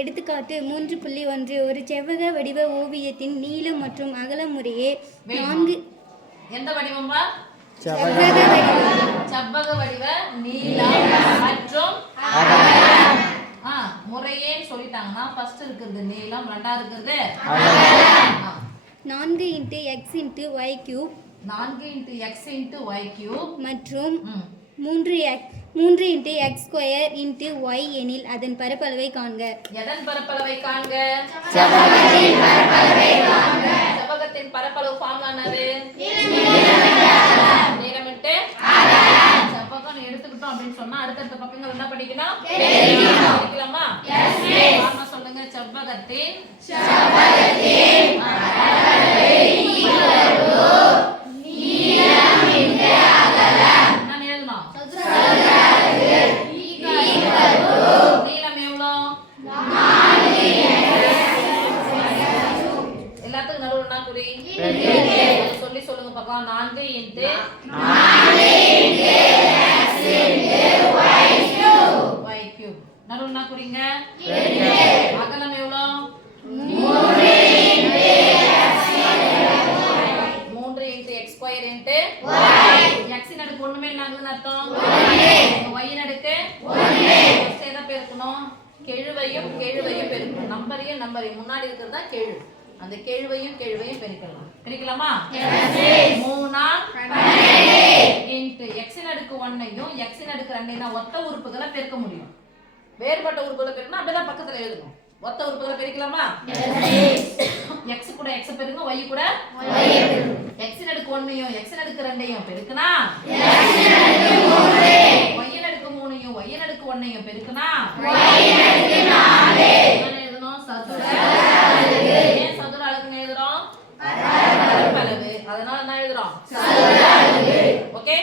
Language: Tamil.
எடுத்துக்காட்டு 3.1 ஒரு செவ்வக வடிவ ஓவியத்தின் நீளம் மற்றும் அகலம் முறையே 4. எந்த வடிவம்பா? செவ்வக வடிவ நீளம் மற்றும் அகலம். முறையேன்னு சொல்லிட்டாங்கன்னா ஃபர்ஸ்ட் இருக்கிறது நீளம், ரெண்டாவது இருக்கிறது 4 × x × y cube 4 × x × y cube மற்றும் 3 × x square × y எனில் அதன் பரப்பளவை காண்க. எதன் பரப்பளவை காண்க? செவ்வகத்தின் பரப்பளவு ஃபார்முலா என்னது? நீளம் × அகலம். செவ்வகம் எடுத்துக்கிட்டோம் அப்படின்னு சொன்னா அடுத்த பக்கங்கள் என்ன படிக்கணும்? படிக்கலாமா? ஃபார்முலா சொல்லுங்க. செவ்வகத்தின் எல்லாத்துக்கும் நடுவுல குறி சொல்லி சொல்லுங்க பார்க்கலாம். 4 × y cube நடுவுல குறிங்க. அகலம் எவ்வளோ? 3 × x square × y. x இன் அடுக்கு ஒண்ணுமே இல்லைன்னு அர்த்தம். y இன் அடுக்கு 1 எதை பெருக்கணும்? கெழுவையும் பெருக்கணும். நம்பரையும் முன்னாடி இருக்கிறது தான் கெழு. அந்த கெழுவையும் பெருக்கலாம். பெருக்கலாமா? 3 × x இன் அடுக்கு 1ஐயும் x இன் அடுக்கு 2ஐயும் தான் ஒத்த உறுப்புகளை பெருக்க முடியும். வேறுபட்ட உறுப்புகளை பெருக்கணும் அப்படிதான் பக்கத்துல எழுதணும். ஒத்த உறுப்புகளை பெருக்கலாமா? x கூட x பெருங்க, y கூட x இன் அடுக்கு 1ஐயும் x இன் அடுக்கு 2ஐயும் பெருக்கினா y இன் அடுக்கு 3ஐயும் y இன் அடுக்கு 1ஐயும் பெருக்கினா எழுதணும் சதுர அலகு. ஏன் சதுர அலகுன்னு எழுதுறோம்? பரப்பளவு. அதனால என்ன எழுதுறோம்? சதுர அலகு. ஓகே.